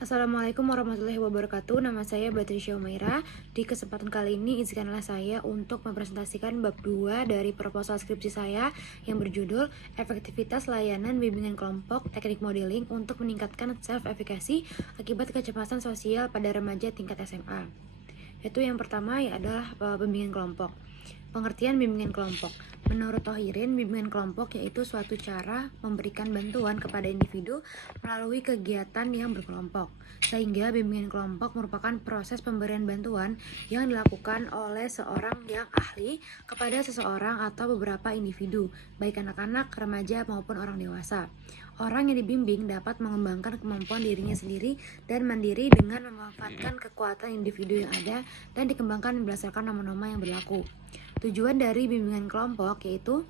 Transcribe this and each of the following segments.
Assalamualaikum warahmatullahi wabarakatuh. Nama saya Batrisya Umaira. Di kesempatan kali ini izinkanlah saya untuk mempresentasikan bab 2 dari proposal skripsi saya yang berjudul Efektivitas Layanan Bimbingan Kelompok Teknik Modeling untuk Meningkatkan Self-Efficacy Akibat Kecemasan Sosial pada Remaja Tingkat SMA. Yaitu yang pertama adalah bimbingan kelompok. Pengertian bimbingan kelompok. Menurut Thohirin, bimbingan kelompok yaitu suatu cara memberikan bantuan kepada individu melalui kegiatan yang berkelompok. Sehingga bimbingan kelompok merupakan proses pemberian bantuan yang dilakukan oleh seorang yang ahli kepada seseorang atau beberapa individu, baik anak-anak, remaja maupun orang dewasa. Orang yang dibimbing dapat mengembangkan kemampuan dirinya sendiri dan mandiri dengan memanfaatkan kekuatan individu yang ada dan dikembangkan berdasarkan norma-norma yang berlaku. Tujuan dari bimbingan kelompok yaitu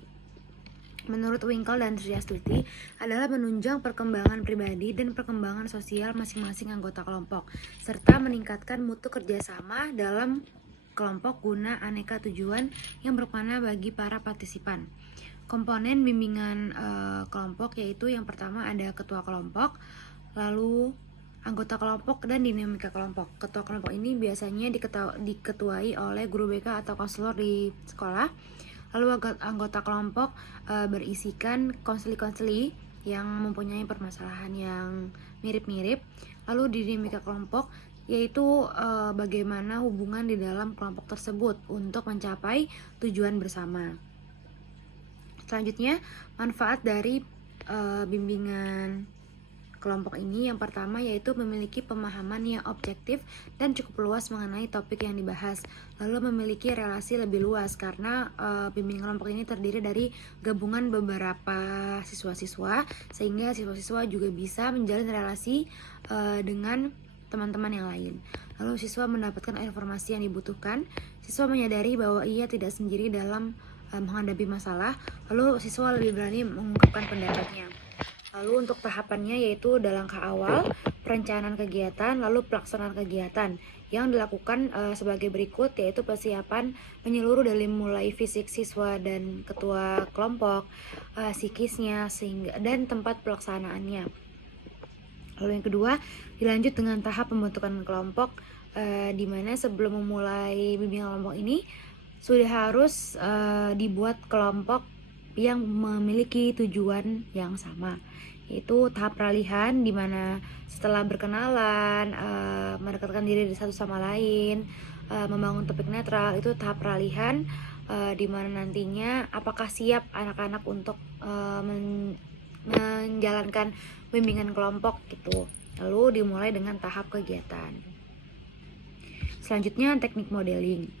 menurut Winkle dan Triastuti adalah menunjang perkembangan pribadi dan perkembangan sosial masing-masing anggota kelompok, serta meningkatkan mutu kerjasama dalam kelompok guna aneka tujuan yang bermakna bagi para partisipan. Komponen bimbingan kelompok yaitu yang pertama ada ketua kelompok, lalu anggota kelompok dan dinamika kelompok. Ketua kelompok ini biasanya diketuai oleh guru BK atau konselor di sekolah. Lalu anggota kelompok berisikan konseli-konseli yang mempunyai permasalahan yang mirip-mirip. Lalu dinamika kelompok yaitu bagaimana hubungan di dalam kelompok tersebut untuk mencapai tujuan bersama. Selanjutnya, manfaat dari bimbingan kelompok ini yang pertama yaitu memiliki pemahaman yang objektif dan cukup luas mengenai topik yang dibahas, lalu memiliki relasi lebih luas karena bimbingan kelompok ini terdiri dari gabungan beberapa siswa-siswa, sehingga siswa-siswa juga bisa menjalin relasi dengan teman-teman yang lain. Lalu siswa mendapatkan informasi yang dibutuhkan, siswa menyadari bahwa ia tidak sendiri dalam menghadapi masalah, lalu siswa lebih berani mengungkapkan pendapatnya. Lalu untuk tahapannya yaitu ada langkah awal, perencanaan kegiatan, lalu pelaksanaan kegiatan yang dilakukan sebagai berikut, yaitu persiapan menyeluruh dari mulai fisik siswa dan ketua kelompok, psikisnya, dan tempat pelaksanaannya. Lalu yang kedua, dilanjut dengan tahap pembentukan kelompok, di mana sebelum memulai bimbingan kelompok ini sudah harus dibuat kelompok yang memiliki tujuan yang sama, yaitu tahap peralihan di mana setelah berkenalan, mendekatkan diri satu sama lain, membangun topik netral, itu tahap peralihan di mana nantinya apakah siap anak-anak untuk menjalankan bimbingan kelompok gitu. Lalu dimulai dengan tahap kegiatan. Selanjutnya teknik modeling.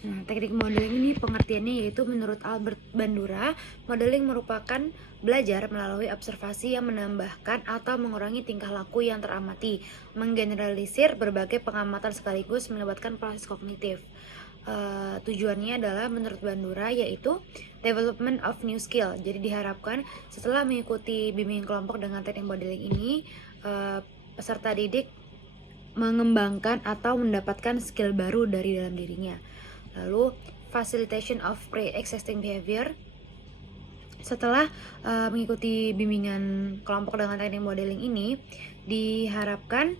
Nah, teknik modeling ini pengertiannya yaitu menurut Albert Bandura, modeling merupakan belajar melalui observasi yang menambahkan atau mengurangi tingkah laku yang teramati, menggeneralisir berbagai pengamatan sekaligus melibatkan proses kognitif. Tujuannya adalah menurut Bandura yaitu development of new skill. Jadi diharapkan setelah mengikuti bimbingan kelompok dengan teknik modeling ini, peserta didik mengembangkan atau mendapatkan skill baru dari dalam dirinya. Lalu facilitation of pre-existing behavior. Setelah mengikuti bimbingan kelompok dengan teknik modeling ini, diharapkan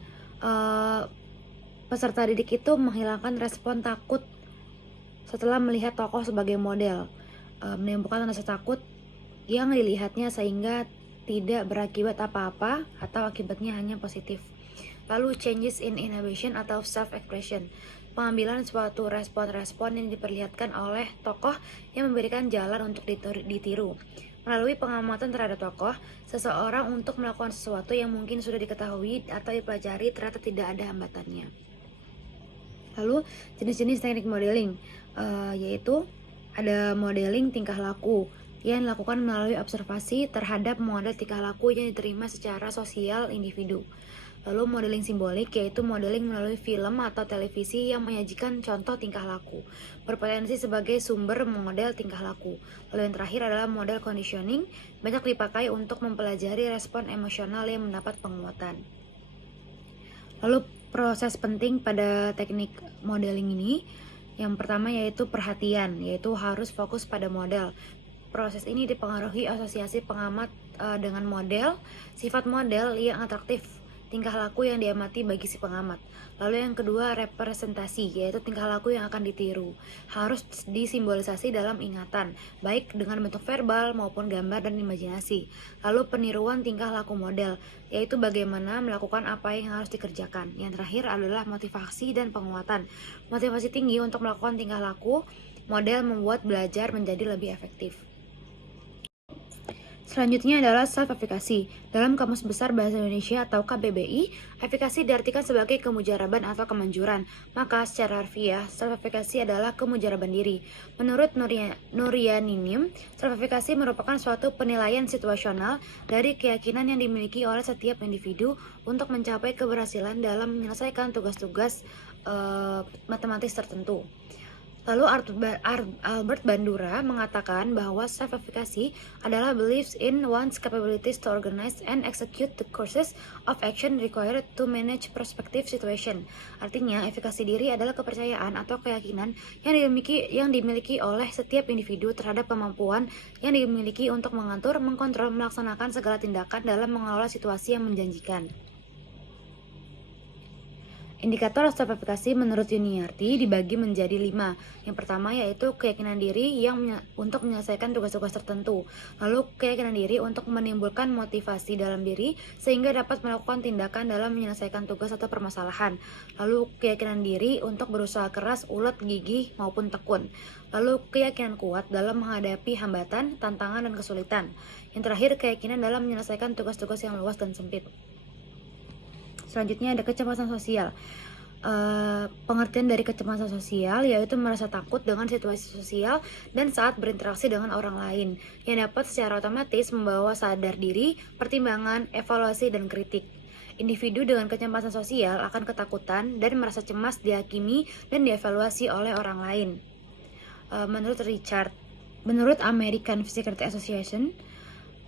peserta didik itu menghilangkan respon takut setelah melihat tokoh sebagai model, menimbulkan rasa takut yang dilihatnya sehingga tidak berakibat apa-apa atau akibatnya hanya positif. Lalu changes in inhibition atau self-expression, pengambilan suatu respon-respon yang diperlihatkan oleh tokoh yang memberikan jalan untuk ditiru. Melalui pengamatan terhadap tokoh, seseorang untuk melakukan sesuatu yang mungkin sudah diketahui atau dipelajari ternyata tidak ada hambatannya. Lalu jenis-jenis teknik modeling, yaitu ada modeling tingkah laku yang dilakukan melalui observasi terhadap model tingkah laku yang diterima secara sosial individu. Lalu modeling simbolik yaitu modeling melalui film atau televisi yang menyajikan contoh tingkah laku, berpotensi sebagai sumber model tingkah laku. Lalu yang terakhir adalah model conditioning, banyak dipakai untuk mempelajari respon emosional yang mendapat penguatan. Lalu proses penting pada teknik modeling ini, yang pertama yaitu perhatian, yaitu harus fokus pada model. Proses ini dipengaruhi asosiasi pengamat dengan model, sifat model yang atraktif tingkah laku yang diamati bagi si pengamat. Lalu yang kedua, representasi, yaitu tingkah laku yang akan ditiru. Harus disimbolisasi dalam ingatan, baik dengan bentuk verbal maupun gambar dan imajinasi. Lalu peniruan tingkah laku model, yaitu bagaimana melakukan apa yang harus dikerjakan. Yang terakhir adalah motivasi dan penguatan. Motivasi tinggi untuk melakukan tingkah laku model membuat belajar menjadi lebih efektif. Selanjutnya adalah self-efikasi. Dalam Kamus Besar Bahasa Indonesia atau KBBI, efikasi diartikan sebagai kemujaraban atau kemanjuran. Maka secara harfiah, self-efikasi adalah kemujaraban diri. Menurut Nuryaninim, self-efikasi merupakan suatu penilaian situasional dari keyakinan yang dimiliki oleh setiap individu untuk mencapai keberhasilan dalam menyelesaikan tugas-tugas matematis tertentu. Lalu Albert Bandura mengatakan bahwa self-efficacy adalah beliefs in one's capabilities to organize and execute the courses of action required to manage prospective situation. Artinya, efikasi diri adalah kepercayaan atau keyakinan yang dimiliki oleh setiap individu terhadap kemampuan yang dimiliki untuk mengatur, mengkontrol, melaksanakan segala tindakan dalam mengelola situasi yang menjanjikan. Indikator self-efficacy menurut Yuniarti dibagi menjadi 5. Yang pertama yaitu keyakinan diri untuk menyelesaikan tugas-tugas tertentu. Lalu keyakinan diri untuk menimbulkan motivasi dalam diri sehingga dapat melakukan tindakan dalam menyelesaikan tugas atau permasalahan. Lalu keyakinan diri untuk berusaha keras, ulet, gigih, maupun tekun. Lalu keyakinan kuat dalam menghadapi hambatan, tantangan, dan kesulitan. Yang terakhir keyakinan dalam menyelesaikan tugas-tugas yang luas dan sempit. Selanjutnya ada kecemasan sosial. Pengertian dari kecemasan sosial yaitu merasa takut dengan situasi sosial dan saat berinteraksi dengan orang lain, yang dapat secara otomatis membawa sadar diri, pertimbangan, evaluasi, dan kritik. Individu dengan kecemasan sosial akan ketakutan dan merasa cemas dihakimi dan dievaluasi oleh orang lain. Menurut American Psychiatric Association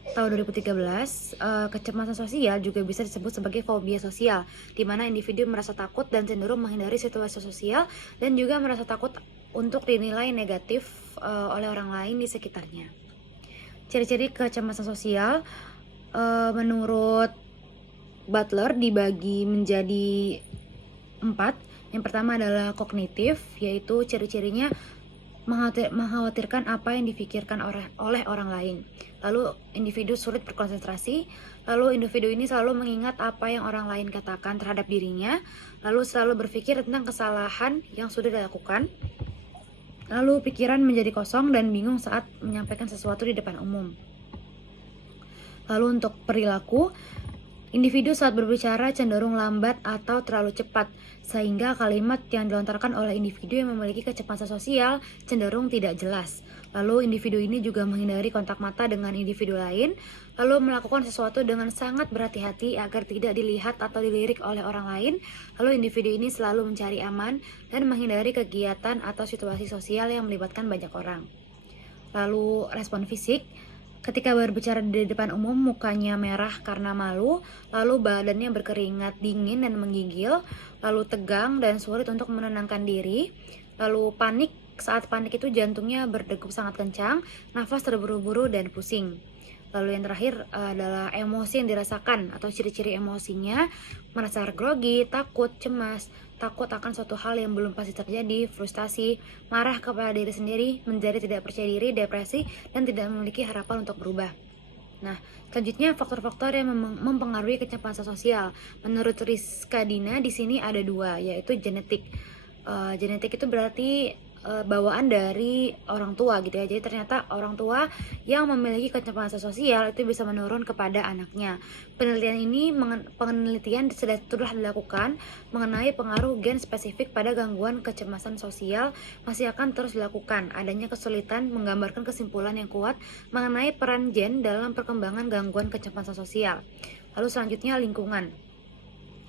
tahun 2013, kecemasan sosial juga bisa disebut sebagai fobia sosial, di mana individu merasa takut dan cenderung menghindari situasi sosial dan juga merasa takut untuk dinilai negatif oleh orang lain di sekitarnya. Ciri-ciri kecemasan sosial menurut Butler dibagi menjadi 4. Yang pertama adalah kognitif, yaitu ciri-cirinya mengkhawatirkan apa yang dipikirkan oleh orang lain. Lalu individu sulit berkonsentrasi. Lalu individu ini selalu mengingat apa yang orang lain katakan terhadap dirinya. Lalu selalu berpikir tentang kesalahan yang sudah dilakukan. Lalu pikiran menjadi kosong dan bingung saat menyampaikan sesuatu di depan umum. Lalu untuk perilaku, individu saat berbicara cenderung lambat atau terlalu cepat, sehingga kalimat yang dilontarkan oleh individu yang memiliki kecemasan sosial cenderung tidak jelas. Lalu individu ini juga menghindari kontak mata dengan individu lain, lalu melakukan sesuatu dengan sangat berhati-hati agar tidak dilihat atau dilirik oleh orang lain. Lalu individu ini selalu mencari aman dan menghindari kegiatan atau situasi sosial yang melibatkan banyak orang. Lalu respon fisik, ketika berbicara di depan umum, mukanya merah karena malu, lalu badannya berkeringat dingin dan menggigil, lalu tegang dan sulit untuk menenangkan diri, lalu panik. Saat panik itu jantungnya berdegup sangat kencang, nafas terburu-buru dan pusing. Lalu yang terakhir adalah emosi yang dirasakan atau ciri-ciri emosinya: merasa grogi, takut, cemas, takut akan suatu hal yang belum pasti terjadi, frustasi, marah kepada diri sendiri, menjadi tidak percaya diri, depresi, dan tidak memiliki harapan untuk berubah. Nah, selanjutnya faktor-faktor yang mempengaruhi kecemasan sosial. Menurut Rizka Dina di sini ada 2, yaitu genetik. Genetik itu berarti bawaan dari orang tua gitu ya. Jadi ternyata orang tua yang memiliki kecemasan sosial itu bisa menurun kepada anaknya. Penelitian sudah dilakukan mengenai pengaruh gen spesifik pada gangguan kecemasan sosial masih akan terus dilakukan. Adanya kesulitan menggambarkan kesimpulan yang kuat mengenai peran gen dalam perkembangan gangguan kecemasan sosial. Lalu selanjutnya lingkungan,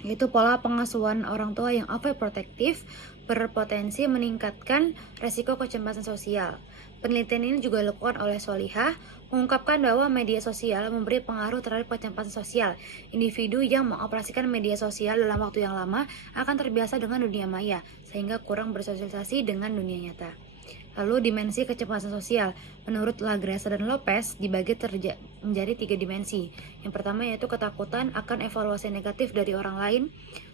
yaitu pola pengasuhan orang tua yang overprotective berpotensi meningkatkan resiko kecemasan sosial. Penelitian ini juga dilakukan oleh Solihah, mengungkapkan bahwa media sosial memberi pengaruh terhadap kecemasan sosial. Individu yang mengoperasikan media sosial dalam waktu yang lama akan terbiasa dengan dunia maya, sehingga kurang bersosialisasi dengan dunia nyata. Lalu dimensi kecepatan sosial. Menurut Lagrasa dan Lopez dibagi menjadi 3 dimensi. Yang pertama yaitu ketakutan akan evaluasi negatif dari orang lain.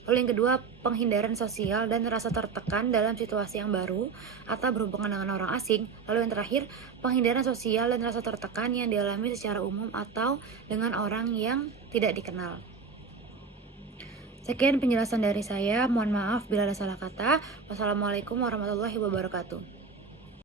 Lalu yang kedua, penghindaran sosial dan rasa tertekan dalam situasi yang baru atau berhubungan dengan orang asing. Lalu yang terakhir, penghindaran sosial dan rasa tertekan yang dialami secara umum atau dengan orang yang tidak dikenal. Sekian penjelasan dari saya. Mohon maaf bila ada salah kata. Wassalamualaikum warahmatullahi wabarakatuh.